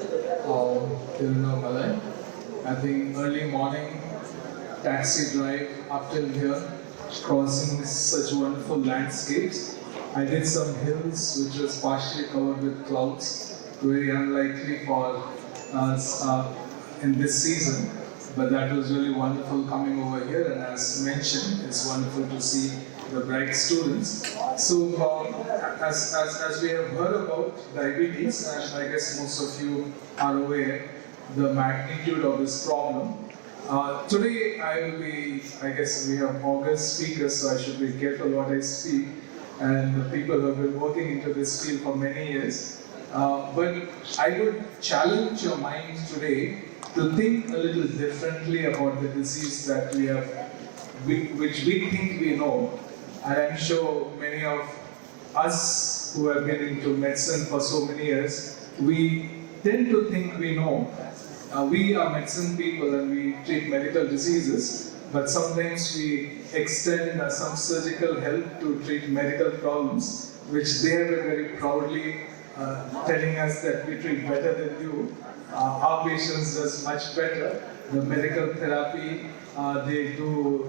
Tiruvannamalai. I think early morning taxi drive up till here, crossing such wonderful landscapes. I did some hills which was partially covered with clouds, very unlikely for us in this season. But that was really wonderful coming over here, and as mentioned, it's wonderful to see the bright students. So, as we have heard about diabetes, and I guess most of you are aware the magnitude of this problem. Today I guess we have august speakers, so I should be careful what I speak, and the people who have been working into this field for many years. But I would challenge your mind today to think a little differently about the disease that we have, which we think we know. And I'm sure many of us who have been into medicine for so many years, we tend to think we know. We are medicine people and we treat medical diseases, but sometimes we extend some surgical help to treat medical problems, which they are very proudly telling us that we treat better than you. Our patients does much better. The medical therapy they do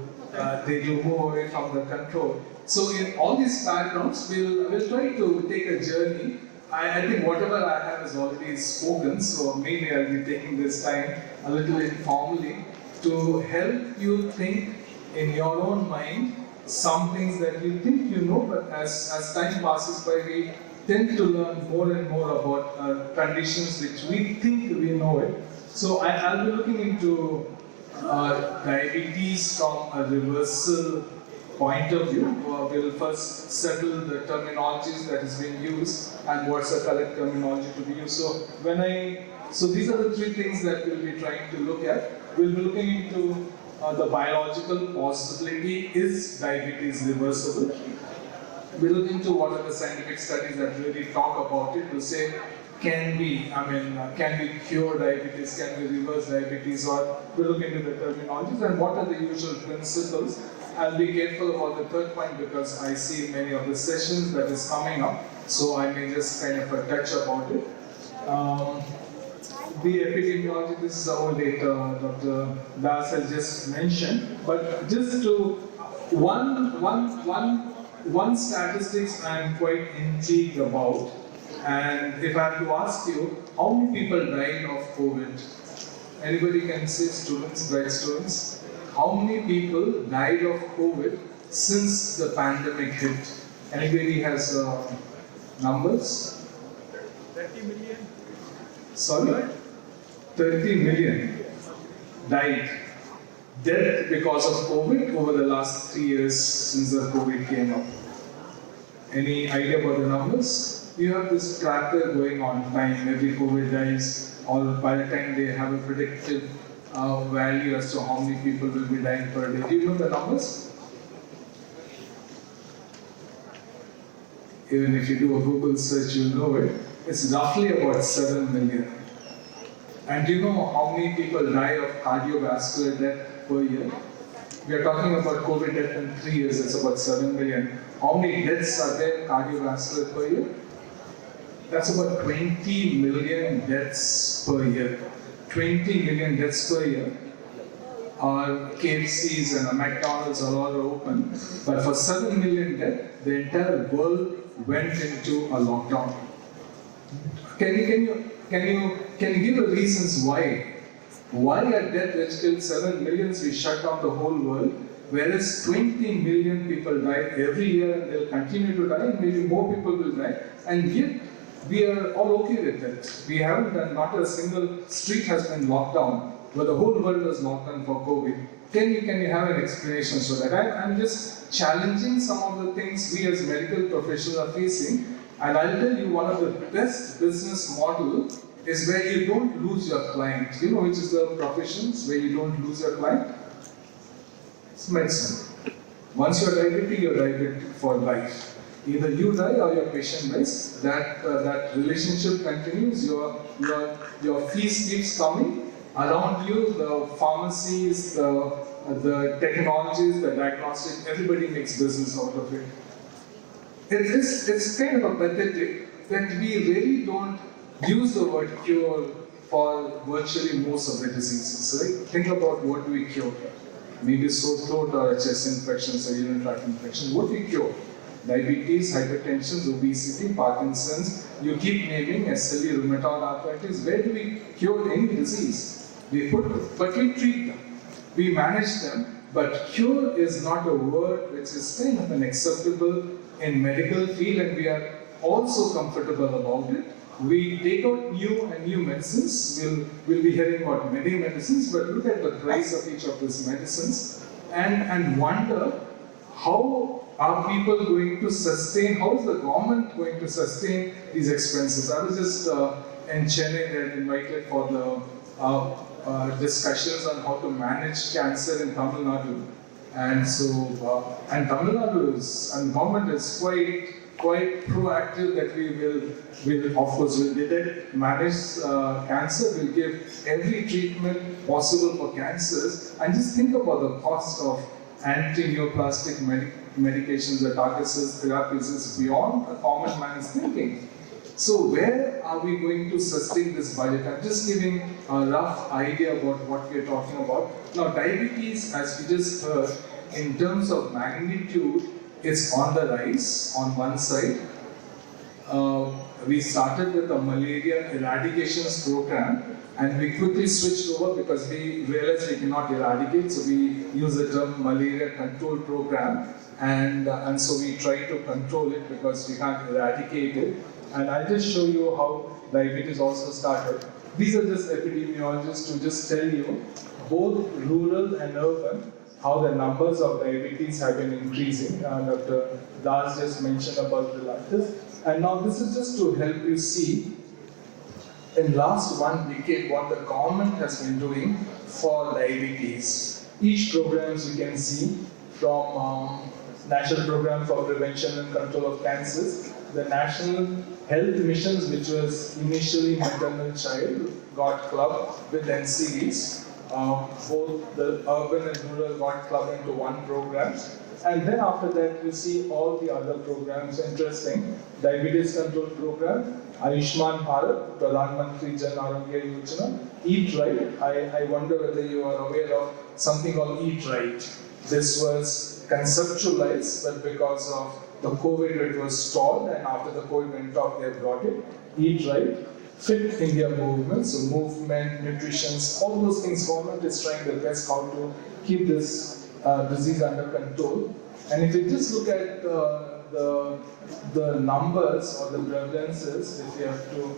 move away from the control. So in all these backgrounds, we'll try to take a journey. I think whatever I have is already spoken, so maybe I'll be taking this time a little informally to help you think in your own mind some things that you think you know, but as time passes by, we tend to learn more and more about conditions which we think we know it. So I'll be looking into diabetes from a reversal point of view. We'll first settle the terminologies that is being used and what's the correct terminology to be used. So these are the three things that we'll be trying to look at. We'll be looking into the biological possibility, is diabetes reversible? We'll look into what are the scientific studies that really talk about it to say, can we cure diabetes, can we reverse diabetes, or we'll look into the terminologies and what are the usual principles. I'll be careful about the third point because I see many of the sessions that is coming up, so I may just kind of touch about it. The epidemiology, this is our data Dr. Das has just mentioned, but just to one statistics I am quite intrigued about, and if I have to ask you, how many people died of COVID? Anybody can say students, bright students? How many people died of COVID since the pandemic hit? Anybody has numbers? 30 million. Sorry? 30 million died. Death because of COVID over the last 3 years since the COVID came up. Any idea about the numbers? You have this tracker going on time, every COVID dies, or by the time they have a predictive value as to how many people will be dying per day. Do you know the numbers? Even if you do a Google search, you'll know it. It's roughly about 7 million. And do you know how many people die of cardiovascular death per year? We are talking about COVID death in 3 years, it's about 7 million. How many deaths are there cardiovascular per year? That's about 20 million deaths per year. 20 million deaths per year. Our KFCs and our McDonald's are all open, but for 7 million deaths, the entire world went into a lockdown. Can you give the reasons why? Why a death which killed 7 million, we shut down the whole world, whereas 20 million people die every year and they'll continue to die, and maybe more people will die, and yet we are all okay with it. We haven't done, not a single street has been locked down, but the whole world was locked down for COVID. Can you have an explanation for that? I'm just challenging some of the things we as medical professionals are facing, and I'll tell you one of the best business model is where you don't lose your client. You know which is the professions where you don't lose your client? It's medicine. Once you're diabetic for life. Either you die or your patient dies. That relationship continues. Your fees keeps coming around you. The pharmacies, the technologies, the diagnostics. Everybody makes business out of it. It's kind of a pathetic that we really don't use the word cure for virtually most of the diseases, right? Think about what we cure. Maybe sore throat or a chest infection, or urinary tract infection. What we cure? Diabetes, hypertension, obesity, Parkinson's. You keep naming SLE, rheumatoid arthritis. Where do we cure any disease? But we treat them. We manage them. But cure is not a word which is kind of an acceptable in medical field, and we are also comfortable about it. We take out new and new medicines. We'll be hearing about many medicines, but look at the price of each of these medicines and wonder how are people going to sustain, how is the government going to sustain these expenses? I was just in Chennai, they're invited for the discussions on how to manage cancer in Tamil Nadu. And so, and Tamil Nadu is, and government is quite proactive that we'll of course will detect, manage cancer, we'll give every treatment possible for cancers, and just think about the cost of anti-neoplastic medications, the targeted therapies is beyond a common man's thinking. So where are we going to sustain this budget? I'm just giving a rough idea about what we're talking about. Now diabetes, as we just heard, in terms of magnitude, it's on the rise on one side. We started with a malaria eradications program, and we quickly switched over because we realized we cannot eradicate, so we use the term malaria control program, and so we try to control it because we can't eradicate it. And I'll just show you how diabetes also started. These are just epidemiologists to just tell you, both rural and urban, how the numbers of diabetes have been increasing. Dr. Das just mentioned about the latest. And now this is just to help you see, in last one decade, what the government has been doing for diabetes. Each programs you can see, from National Program for Prevention and Control of Cancers, the National Health Missions, which was initially maternal child, got clubbed with NCDs. Both the urban and rural got clubbed into one program. And then after that, you see all the other programs. Interesting. Diabetes Control Program, Ayushman Bharat, Pradhan Mantri Jan Arogya Yojana, Eat Right. I wonder whether you are aware of something called Eat Right. This was conceptualized, but because of the COVID, it was stalled, and after the COVID went off, they brought it. Eat Right. Fit India movement, so movement, nutrition, all those things, government is trying their best how to keep this disease under control. And if you just look at the numbers or the prevalences, if you have to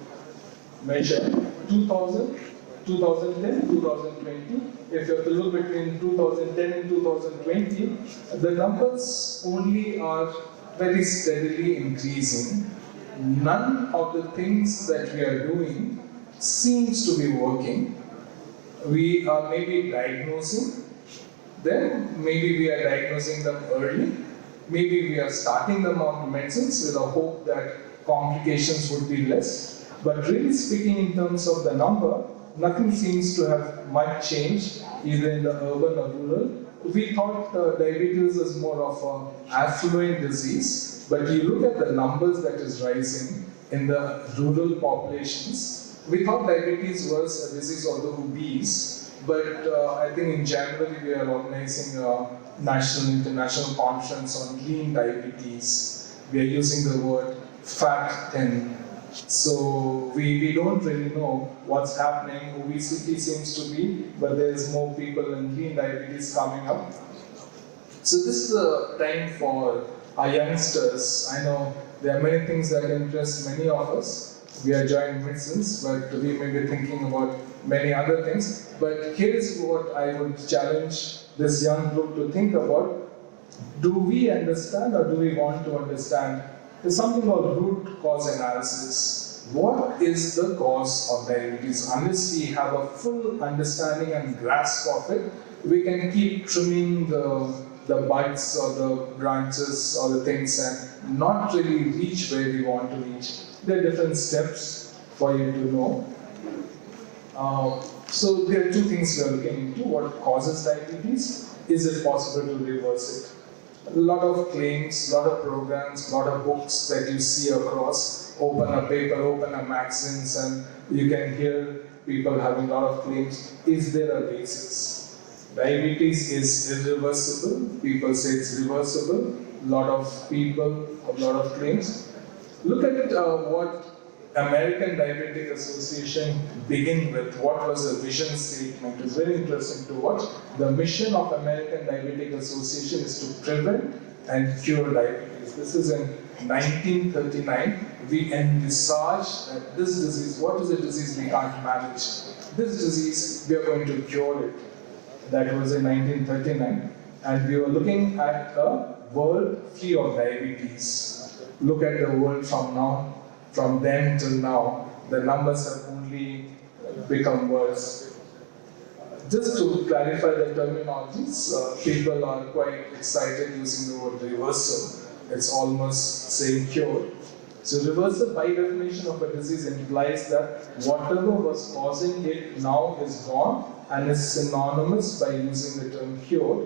measure 2000, 2010, 2020, if you have to look between 2010 and 2020, the numbers only are very steadily increasing. None of the things that we are doing seems to be working. We are maybe diagnosing them, maybe we are diagnosing them early, maybe we are starting them on medicines with a hope that complications would be less. But really speaking in terms of the number, nothing seems to have much changed either in the urban or rural. We thought diabetes is more of an affluent disease. But you look at the numbers that is rising in the rural populations. We thought diabetes was a disease of the obese, but I think in January we are organizing a national, international conference on lean diabetes. We are using the word fat thin. So we don't really know what's happening. Obesity seems to be, but there's more people in lean diabetes coming up. So this is the time for our youngsters. I know there are many things that interest many of us. We are joining medicines, but we may be thinking about many other things. But here is what I would challenge this young group to think about. Do we understand, or do we want to understand? There's something called root cause analysis. What is the cause of diabetes? Unless we have a full understanding and grasp of it, we can keep trimming the buds or the branches or the things and not really reach where we want to reach. There are different steps for you to know. So there are two things we are looking into. What causes diabetes? Is it possible to reverse it? A lot of claims, a lot of programs, a lot of books that you see across. open a paper, open a magazines, and you can hear people having a lot of claims. Is there a basis? Diabetes is irreversible. People say it's reversible. A lot of people have a lot of claims. Look at what American Diabetic Association begin with. What was the vision statement? It's very interesting to watch. The mission of American Diabetic Association is to prevent and cure diabetes. This is in 1939. We envisage that this disease, what is a disease we can't manage? This disease, we are going to cure it. That was in 1939. And we were looking at a world free of diabetes. Look at the world from then till now, the numbers have only become worse. Just to clarify the terminologies, people are quite excited using the word reversal. It's almost saying cure. So reversal by definition of a disease implies that whatever was causing it now is gone and is synonymous by using the term cure.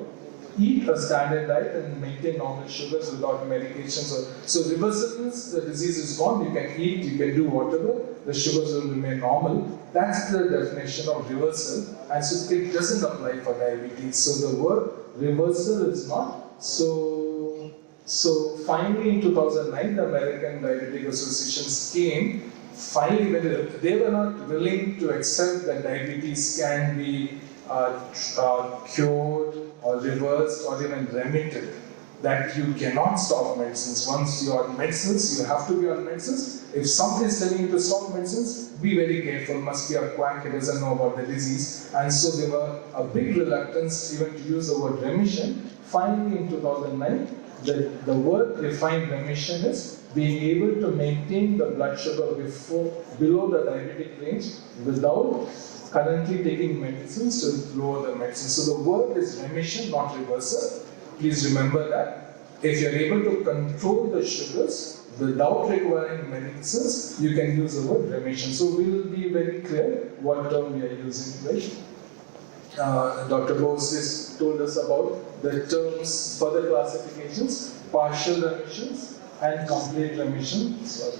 Eat a standard diet and maintain normal sugars without medications. So reversal means the disease is gone, you can eat, you can do whatever, the sugars will remain normal. That's the definition of reversal, and so it doesn't apply for diabetes. So the word reversal is not. So finally in 2009, the American Diabetic Association came, finally when they were not willing to accept that diabetes can be cured or reversed or even remitted, that you cannot stop medicines. Once you are on medicines, you have to be on medicines. If somebody is telling you to stop medicines, be very careful, must be a quack, he doesn't know about the disease. And so there were a big reluctance even to use the word remission. Finally in 2009, the word defined remission is being able to maintain the blood sugar below the diabetic range without currently taking medicines to lower the medicine. So the word is remission, not reversal. Please remember that. If you're able to control the sugars without requiring medicines, you can use the word remission. So we will be very clear what term we are using today. Dr. Bose just told us about the terms, further classifications, partial remissions and complete remission. Sorry.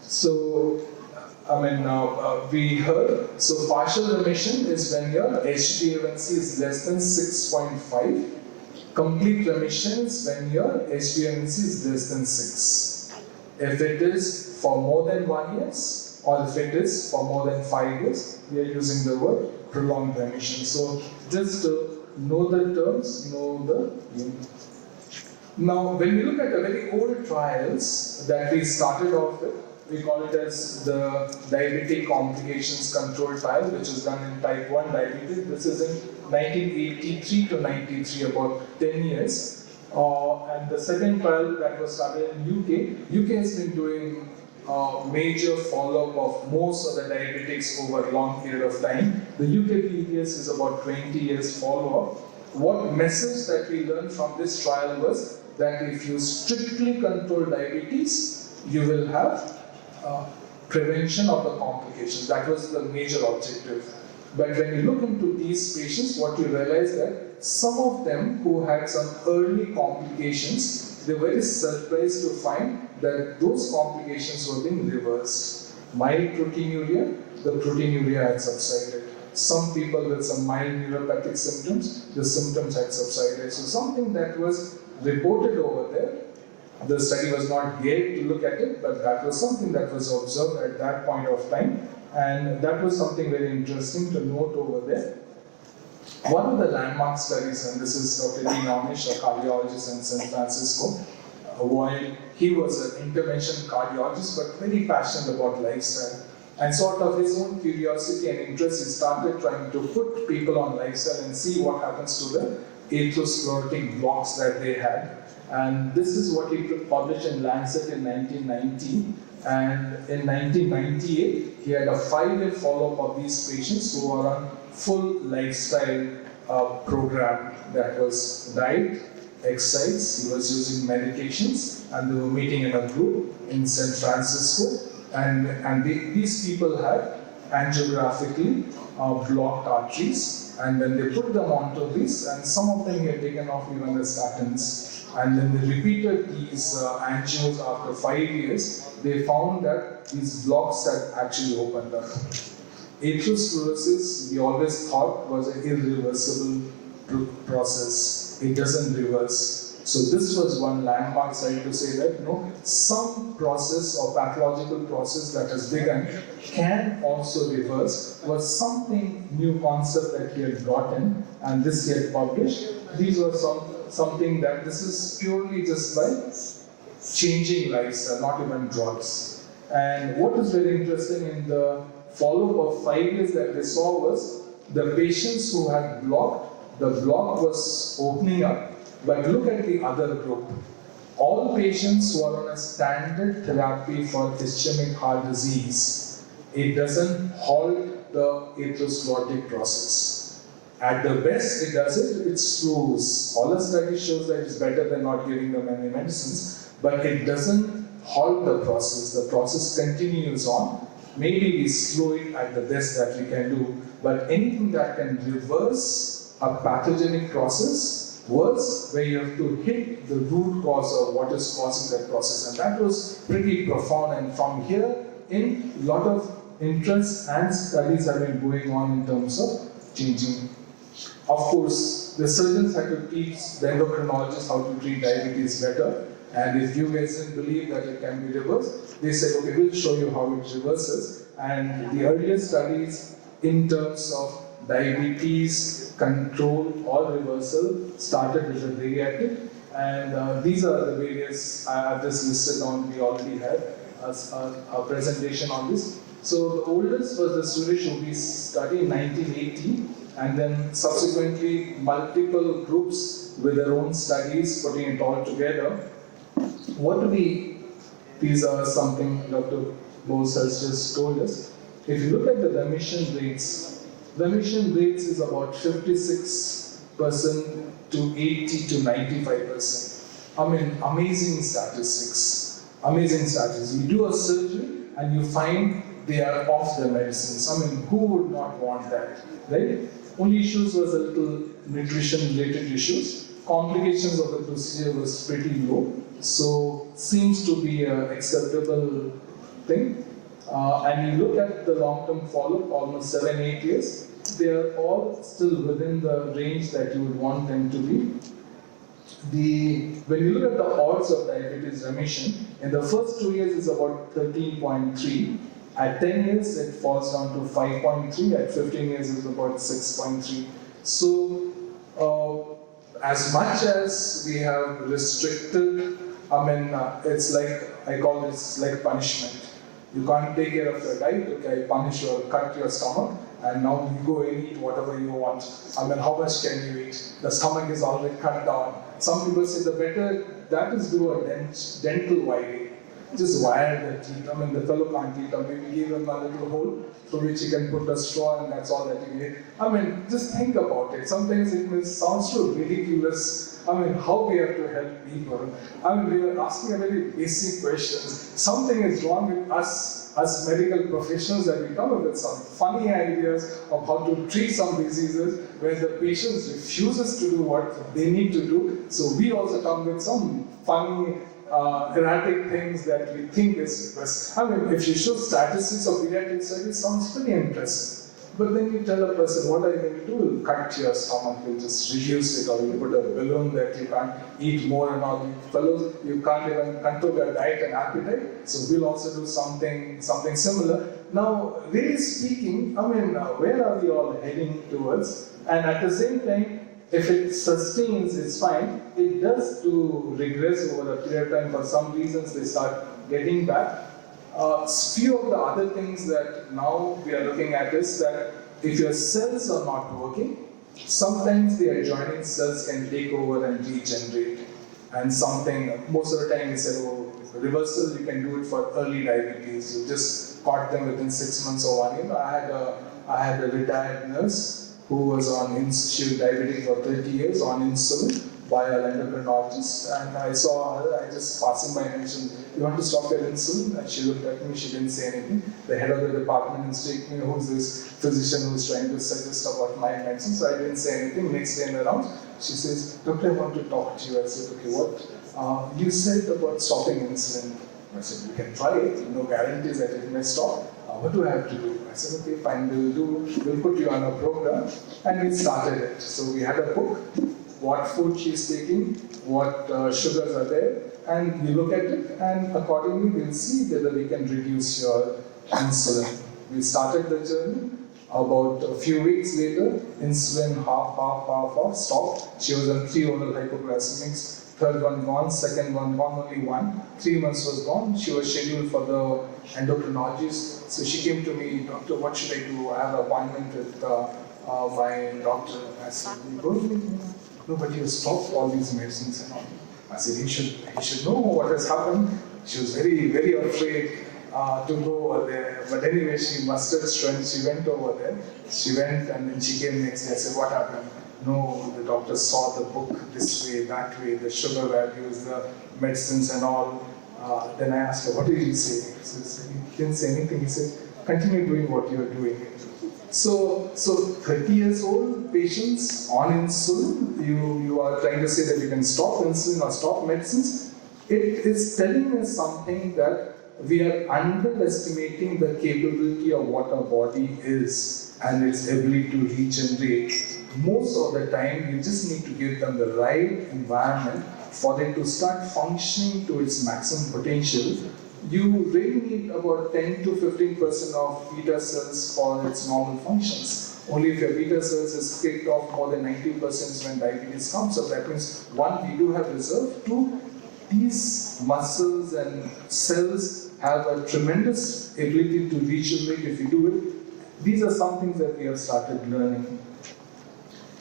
So, we heard, so partial remission is when your HbA1c is less than 6.5. Complete remission is when your HbA1c is less than 6. If it is for more than 1 year, or if it is for more than 5 years, we are using the word prolonged remission. So, just to know the terms, know the unit. Now, when we look at the very old trials that we started off with, we call it as the diabetic complications control trial, which is done in type 1 diabetes. This is in 1983 to 93, about 10 years. And the second trial that was started in UK. UK has been doing major follow-up of most of the diabetics over a long period of time. The UK PDS is about 20 years follow-up. What message that we learned from this trial was that if you strictly control diabetes, you will have prevention of the complications. That was the major objective. But when you look into these patients, what you realize that some of them who had some early complications, they were very surprised to find that those complications were being reversed. Mild proteinuria, the proteinuria had subsided. Some people with some mild neuropathic symptoms, the symptoms had subsided. So something that was reported over there, the study was not geared to look at it, but that was something that was observed at that point of time, and that was something very interesting to note over there. One of the landmark studies, and this is Dr. Dean Amish, a cardiologist in San Francisco, while he was an intervention cardiologist but very passionate about lifestyle, and sort of his own curiosity and interest, he started trying to put people on lifestyle and see what happens to the atherosclerotic blocks that they had. And this is what he published in Lancet in 1990. And in 1998, he had a 5-year follow-up of these patients who were on full lifestyle program that was diet, exercise, he was using medications, and they were meeting in a group in San Francisco. And these people had angiographically blocked arteries, and when they put them onto this, and some of them he had taken off even the statins. And when they repeated these angios after 5 years, they found that these blocks had actually opened up. Atherosclerosis, we always thought was an irreversible process. It doesn't reverse. So this was one landmark study to say that some process or pathological process that has begun can also reverse. Was something new concept that he had brought in, and this he had published. These were something that this is purely just by changing lifestyle, not even drugs. And what is very interesting in the follow-up of 5 years that they saw was the patients who had blocked, the block was opening up. But look at the other group. All patients who are on a standard therapy for ischemic heart disease, it doesn't halt the atherosclerotic process. At the best, it does it slows. All the studies shows that it's better than not giving them any medicines, but it doesn't halt the process. The process continues on. Maybe we slow it at the best that we can do, but anything that can reverse a pathogenic process was where you have to hit the root cause of what is causing that process. And that was pretty profound. And from here, a lot of interest and studies have been going on in terms of changing. Of course, the surgeons had to teach the endocrinologists how to treat diabetes better. And if you guys didn't believe that it can be reversed, they said, okay, we'll show you how it reverses. And the earliest studies in terms of diabetes control or reversal started with the bariatric, and these are the various I've just listed on. We already had a presentation on this. So the oldest was the Swedish OB study in 1980, and then subsequently multiple groups with their own studies putting it all together. These are something Dr. Bose has just told us. If you look at the remission rates is about 56% to 80 to 95%. I mean, amazing statistics. You do a surgery and you find they are off their medicines. I mean, who would not want that, right? Only issues was a little nutrition-related issues. Complications of the procedure was pretty low, so seems to be an acceptable thing. And you look at the long-term follow-up, almost 7-8 years, they are all still within the range that you would want them to be. When you look at the odds of diabetes remission, in the first 2 years it's about 13.3. At 10 years it falls down to 5.3. At 15 years it's about 6.3. So as much as we have restricted, it's like, I call this like punishment. You can't take care of your diet, okay, punish you or cut your stomach, and now you go and eat whatever you want. How much can you eat? The stomach is already cut down. Some people say the better that is do a dental wiring. Just wire the teeth. The fellow can't eat, or maybe give him a little hole through which he can put a straw, and that's all that he can eat. Just think about it. Sometimes it sounds so ridiculous. How we have to help people. We are asking a very basic questions. Something is wrong with us as medical professionals that we come up with some funny ideas of how to treat some diseases where the patient refuses to do what they need to do. So we also come with some funny, erratic things that we think is best. If you show statistics of pediatric studies, sounds pretty impressive. But then you tell a person, what are you going to do? You'll cut your stomach, you'll just reduce it, or you put a balloon that you can't eat more, and all. Fellows, you can't even control your diet and appetite, so we'll also do something similar. Now, really speaking, where are we all heading towards? And at the same time, if it sustains, it's fine. It does to regress over a period of time. For some reasons, they start getting back. Few of the other things that now we are looking at is that if your cells are not working, sometimes the adjoining cells can take over and regenerate. And most of the time we said, reversal, you can do it for early diabetes. You just caught them within 6 months or 1 year. I had a retired nurse who was on she was diabetic for 30 years on insulin. by an endocrinologist, and I saw her, I just passing by and mentioned, you want to stop your insulin? And she looked at me, she didn't say anything. The head of the department instructed me, who's this physician who's trying to suggest about my medicine, so I didn't say anything. Next day in the round, she says, doctor, I want to talk to you. I said, okay, what? You said about stopping insulin. I said, you can try it, no guarantees that it may stop. What do I have to do? I said, okay, fine, we'll put you on a program. And we started it. So we had a book, what food she's taking, what sugars are there, and we look at it, and accordingly we'll see whether we can reduce your insulin. We started the journey. About a few weeks later, insulin half, stopped. She was on 3 oral hypoglycemics. Third one gone, second one gone, only one. 3 months was gone. She was scheduled for the endocrinologist. So she came to me, doctor, what should I do? I have an appointment with my doctor. I said, no, but you stopped all these medicines and all. I said, he should know what has happened. She was very, very afraid to go over there. But anyway, she mustered strength. She went over there. She went and then she came next day. I said, what happened? No, the doctor saw the book this way, that way, the sugar values, the medicines and all. Then I asked her, what did he say? He didn't say anything. He said, continue doing what you are doing. So 30 years old patients on insulin, you are trying to say that you can stop insulin or stop medicines. It is telling us something that we are underestimating the capability of what our body is and its ability to regenerate. Most of the time, you just need to give them the right environment for them to start functioning to its maximum potential. You really need about 10 to 15% of beta cells for its normal functions. Only if your beta cells is kicked off more than 90% when diabetes comes. So that means, one, we do have reserve. Two, these muscles and cells have a tremendous ability to regenerate if you do it. These are some things that we have started learning.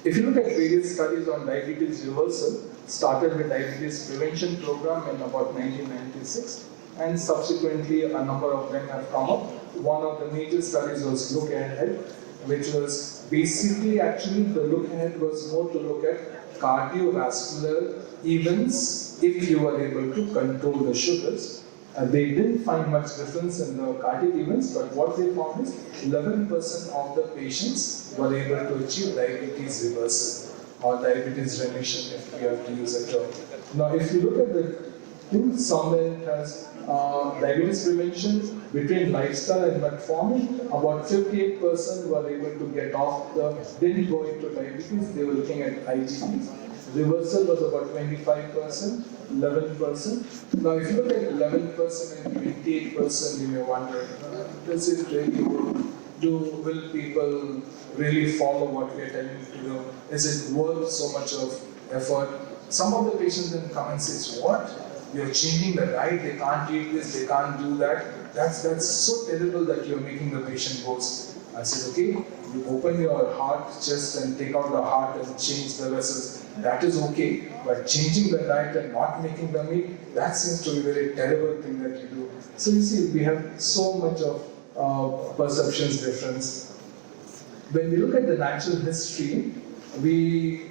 If you look at various studies on diabetes reversal, started with diabetes prevention program in about 1996, and subsequently a number of them have come up. One of the major studies was Look Ahead, which was basically actually the Look Ahead was more to look at cardiovascular events if you were able to control the sugars. They didn't find much difference in the cardiac events, but what they found is 11% of the patients were able to achieve diabetes reversal or diabetes remission, if we have to use a term. Now, if you look at the thing, somewhere it has diabetes prevention between lifestyle and metformin, about 58% were able to get off didn't go into diabetes, they were looking at IGTs. Reversal was about 25%, 11%. Now, if you look at 11% and 28%, you may wonder, does it really work? Will people really follow what we are telling them to do? Is it worth so much of effort? Some of the patients then come and say, what? You're changing the diet, they can't eat this, they can't do that. That's so terrible that you're making the patient worse. I said, okay, you open your heart, chest and take out the heart and change the vessels. That is okay, but changing the diet and not making them eat, that seems to be a very terrible thing that you do. So you see, we have so much of perceptions difference. When we look at the natural history, we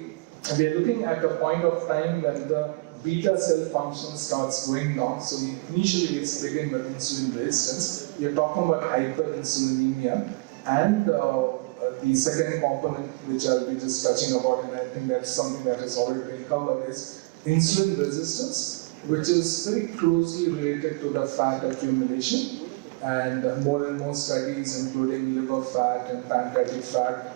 are looking at a point of time when the beta cell function starts going down. So initially it's begin with insulin resistance. You're talking about hyperinsulinemia, and the second component, which I'll be just touching about, and I think that's something that has already been covered, is insulin resistance, which is very closely related to the fat accumulation. And more and more studies, including liver fat and pancreatic fat,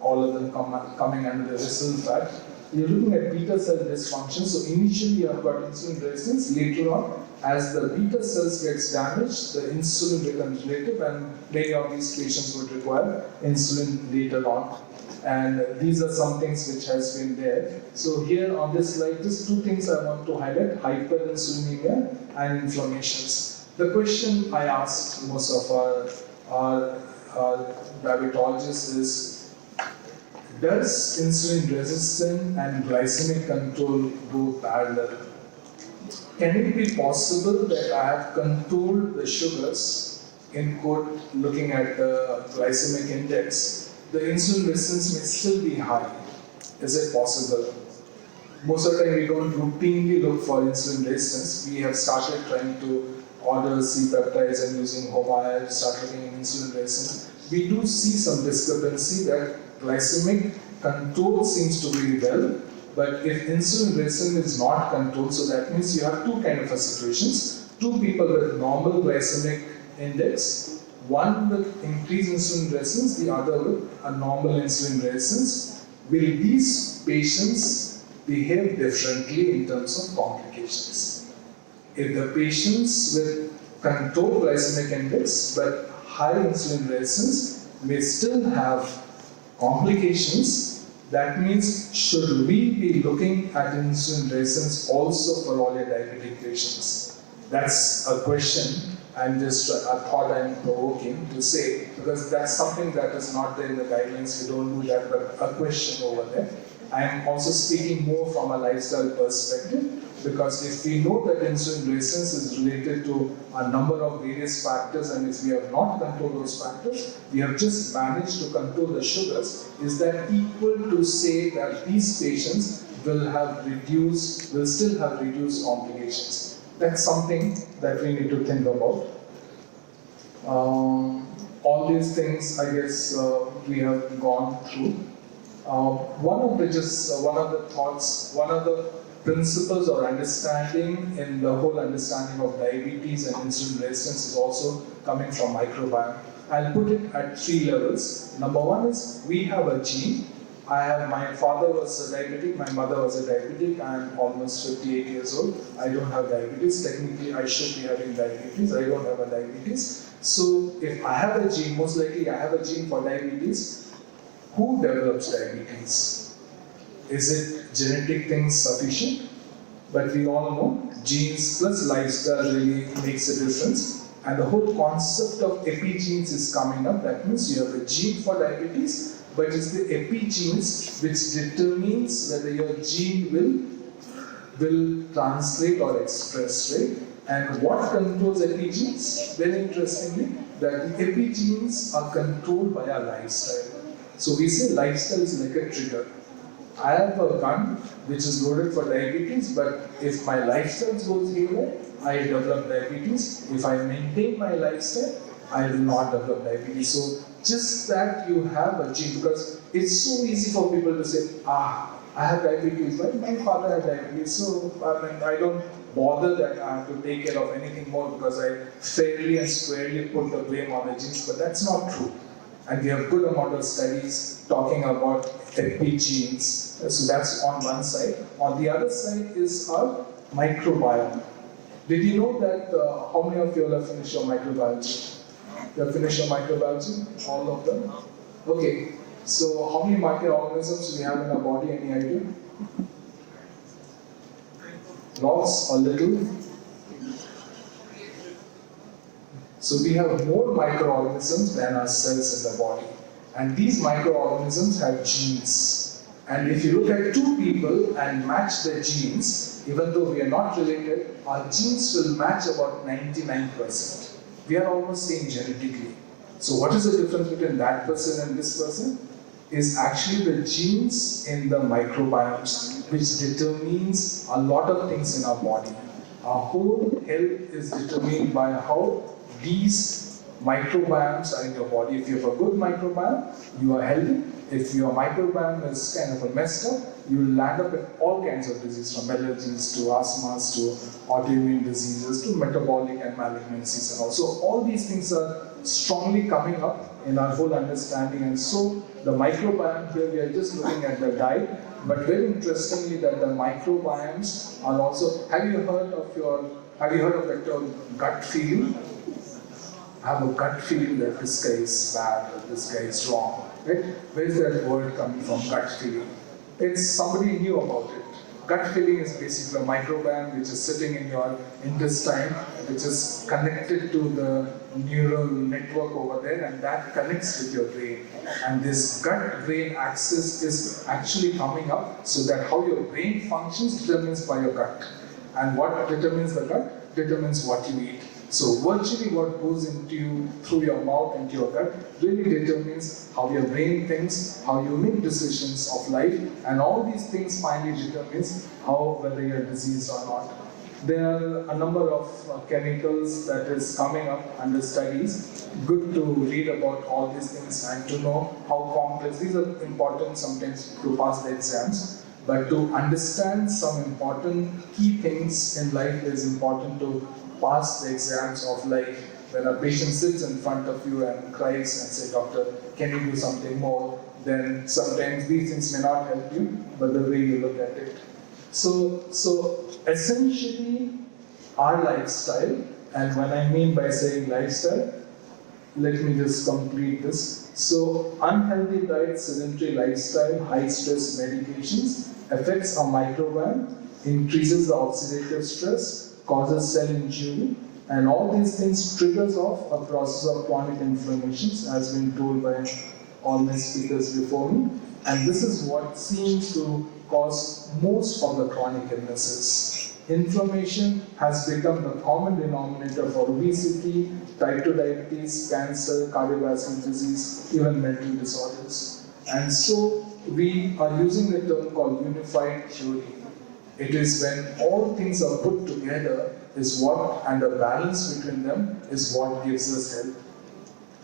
all of them coming under the visceral fat. You're looking at beta cell dysfunction. So initially you have got insulin resistance. Later on, as the beta cells gets damaged, the insulin becomes relative, and many of these patients would require insulin later on. And these are some things which has been there. So here on this slide, just two things I want to highlight: hyperinsulinemia and inflammations. The question I asked most of our diabetologists is, does insulin resistance and glycemic control go parallel? Can it be possible that I have controlled the sugars, in quote, looking at the glycemic index, the insulin resistance may still be high? Is it possible? most of the time we don't routinely look for insulin resistance. We have started trying to order C-peptides and using HOMA, start looking at insulin resistance. We do see some discrepancy that glycemic control seems to be well, but if insulin resistance is not controlled, so that means you have two kind of situations. Two people with normal glycemic index, one with increased insulin resistance, the other with a normal insulin resistance. Will these patients behave differently in terms of complications? If the patients with controlled glycemic index but high insulin resistance may still have complications, that means should we be looking at insulin resistance also for all your diabetic patients? That's a question I'm just a thought I'm provoking to say, because that's something that is not there in the guidelines. We don't do that, but a question over there. I'm also speaking more from a lifestyle perspective, because if we know that insulin resistance is related to a number of various factors, and if we have not controlled those factors, we have just managed to control the sugars, is that equal to say that these patients will still have reduced complications? That's something that we need to think about. All these things, I guess, we have gone through. One of the thoughts, one of the principles or understanding in the whole understanding of diabetes and insulin resistance is also coming from microbiome. I'll put it at 3 levels. Number one is we have a gene. My father was a diabetic, my mother was a diabetic. I'm almost 58 years old. I don't have diabetes. Technically, I should be having diabetes. I don't have a diabetes. So if I have a gene, most likely I have a gene for diabetes. Who develops diabetes? Is it genetic things sufficient? But we all know genes plus lifestyle really makes a difference. And the whole concept of epigenes is coming up. That means you have a gene for diabetes, but it's the epigenes which determines whether your gene will translate or express, right? And what controls epigenes? Very interestingly, that the epigenes are controlled by our lifestyle. So we say lifestyle is like a trigger. I have a gun which is loaded for diabetes, but if my lifestyle goes haywire, I develop diabetes. If I maintain my lifestyle, I will not develop diabetes. So just that you have a gene, because it's so easy for people to say, I have diabetes, but my father had diabetes, so I don't bother that I have to take care of anything more because I fairly and squarely put the blame on the genes, but that's not true. And we have good amount of studies talking about epigenes. So that's on one side. On the other side is our microbiome. Did you know that how many of you have finished your microbiology? You have finished your microbiology? All of them? Okay. So how many microorganisms do we have in our body? Any idea? Lots or little? So we have more microorganisms than our cells in the body. And these microorganisms have genes. And if you look at 2 people and match their genes, even though we are not related, our genes will match about 99%. We are almost same genetically. So what is the difference between that person and this person? Is actually the genes in the microbiomes, which determines a lot of things in our body. Our whole health is determined by how these microbiomes are in your body. If you have a good microbiome, you are healthy. If your microbiome is kind of messed up, you will land up in all kinds of diseases, from allergies to asthmas to autoimmune diseases to metabolic and malignancies and all. So all these things are strongly coming up in our whole understanding. And so the microbiome here, we are just looking at the diet, but very interestingly that the microbiomes are also, have you heard of that term gut feeling? I have a gut feeling that this guy is bad or this guy is wrong. Right? Where is that word coming from, gut feeling? It's somebody knew about it. Gut feeling is basically a microbiome which is sitting in your intestine, which is connected to the neural network over there, and that connects with your brain. And this gut-brain axis is actually coming up so that how your brain functions determines by your gut. And what determines the gut? Determines what you eat. So virtually what goes into you through your mouth into your gut really determines how your brain thinks, how you make decisions of life, and all these things finally determines how whether you're diseased or not. There are a number of chemicals that is coming up under studies. Good to read about all these things and to know how complex. These are important sometimes to pass the exams, but to understand some important key things in life is important to pass the exams of life. When a patient sits in front of you and cries and says, "Doctor, can you do something more?" then sometimes these things may not help you, but the way you look at it. So essentially, our lifestyle, and what I mean by saying lifestyle, let me just complete this. So, unhealthy diet, sedentary lifestyle, high stress medications affects our microbiome, increases the oxidative stress, causes cell injury, and all these things triggers off a process of chronic inflammations, as been told by all my speakers before me. And this is what seems to cause most of the chronic illnesses. Inflammation has become the common denominator for obesity, type 2 diabetes, cancer, cardiovascular disease, even mental disorders. And so we are using the term called unified theory. It is when all things are put together is what, and a balance between them is what gives us health.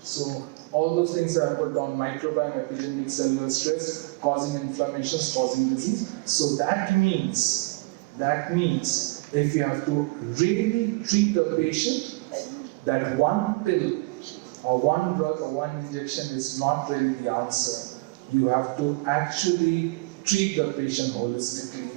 So all those things that I put down: microbiome, epidemic, cellular stress, causing inflammations, causing disease. So that means if you have to really treat a patient, that one pill or one drug or one injection is not really the answer. You have to actually treat the patient holistically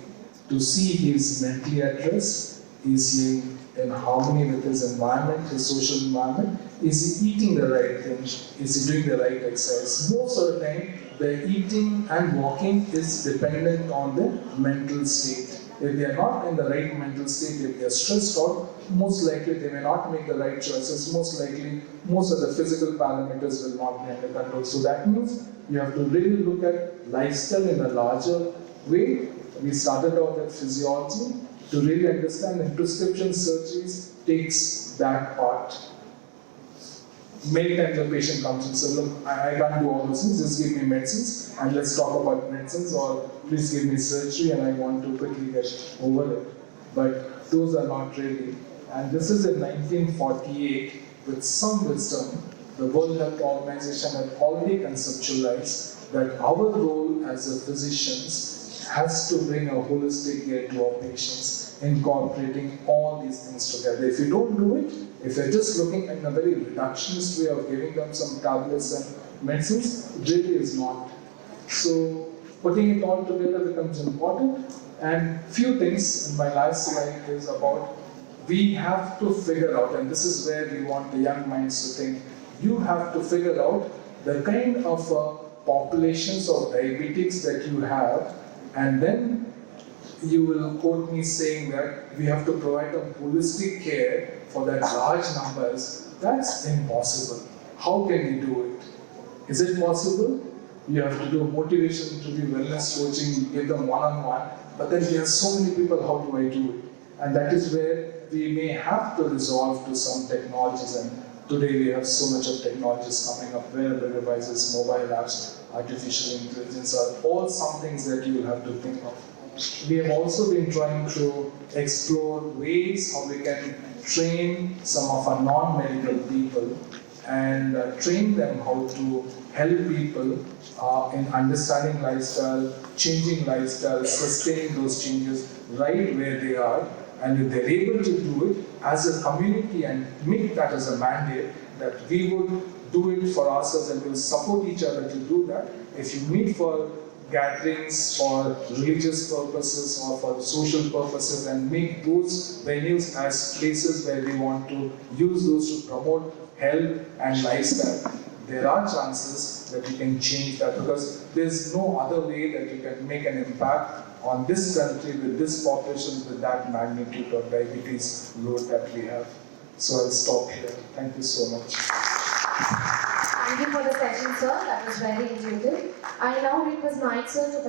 to see he is mentally at rest, is he in harmony with his environment, his social environment, is he eating the right thing, is he doing the right exercise. Most of the time, the eating and walking is dependent on the mental state. If they are not in the right mental state, if they are stressed out, most likely they may not make the right choices. Most likely, most of the physical parameters will not be under control. So that means you have to really look at lifestyle in a larger way. We started out with physiology to really understand, and prescription surgeries takes that part. Many times the patient comes and says, "Look, I can't do all those things, just give me medicines and let's talk about medicines, or please give me surgery and I want to quickly get over it." But those are not really. And this is in 1948, with some wisdom, the World Health Organization had already conceptualized that our role as a physicians has to bring a holistic care to our patients, incorporating all these things together. If you don't do it, if you're just looking at a very reductionist way of giving them some tablets and medicines, it really is not. So putting it all together becomes important. And few things in my last slide is about, we have to figure out, and this is where we want the young minds to think, you have to figure out the kind of populations of diabetics that you have, and then you will quote me saying that we have to provide them holistic care for that large numbers. That's impossible. How can we do it? Is it possible? You have to do motivation to be wellness coaching, you give them one-on-one, but then there are so many people, how do I do it? And that is where we may have to resolve to some technologies, and today we have so much of technologies coming up, wearable devices, mobile apps, artificial intelligence are all some things that you will have to think of. We have also been trying to explore ways how we can train some of our non-medical people and train them how to help people in understanding lifestyle, changing lifestyle, sustaining those changes right where they are. And if they're able to do it as a community and make that as a mandate, that we would do it for ourselves and we'll support each other to do that. If you meet for gatherings for religious purposes or for social purposes, and make those venues as places where we want to use those to promote health and lifestyle, there are chances that you can change that, because there's no other way that you can make an impact on this country with this population with that magnitude of diabetes load that we have. So I'll stop here. Thank you so much. Thank you for the session, sir. That was very intuitive. I now request Mike, sir, to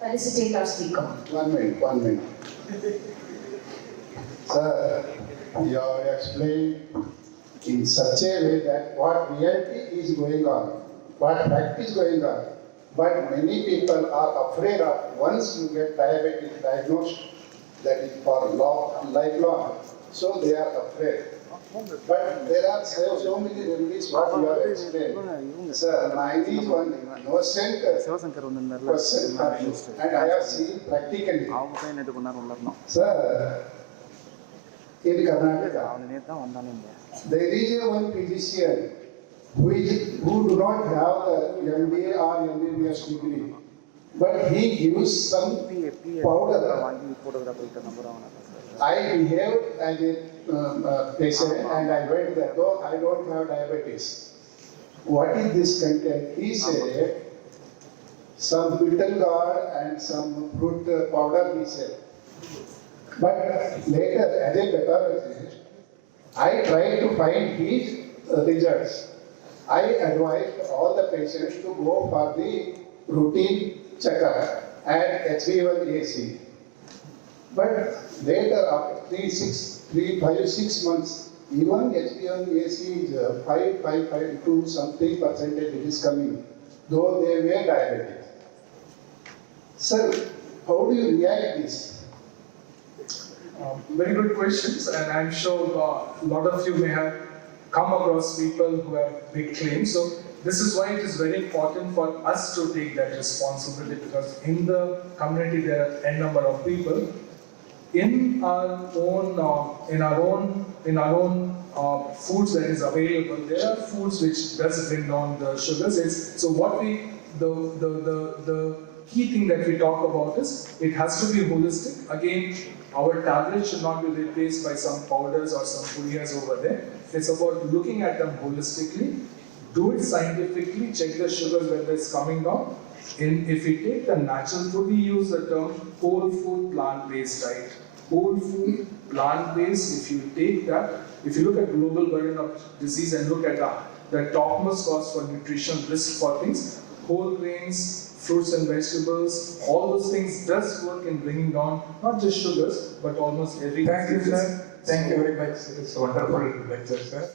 felicitate our speaker. 1 minute. Sir, you have explained in such a way that what reality is going on, what fact is going on. But many people are afraid of once you get diabetes diagnosed, that is for lifelong, so they are afraid. But there are so many remedies what you have explained. Sir, mine is one innocent question for you, and I have seen practically. Sir, in Karnataka, there is one physician who do not have the MBA or MBBS degree, but he gives some powder. I behaved as a patient and I went there, though I don't have diabetes. What is this content? He said, some betel gourd and some fruit powder, he said. But later, as a pathologist, I tried to find his results. I advised all the patients to go for the routine checkup and HbA1c. But later, after 6 months, even HbA1c is 5.2 something percentage it is coming, though they were diabetic. Sir, how do you react this? Very good questions, and I'm sure a lot of you may have come across people who have big claims. So this is why it is very important for us to take that responsibility, because in the community there are n number of people. In our own foods that is available, there are foods which does bring down the sugars. So what the key thing that we talk about is it has to be holistic. Again, our tablets should not be replaced by some powders or some puriyas over there. It's about looking at them holistically, do it scientifically, check the sugars whether it's coming down. If we take the natural food, we use the term whole food plant-based diet. Whole food plant-based, if you take that, if you look at global burden of disease and look at the topmost cause for nutrition risk for things, whole grains, fruits and vegetables, all those things does work in bringing down not just sugars, but almost every. Thank you, sir. Thank you very much. It's a wonderful lecture, sir.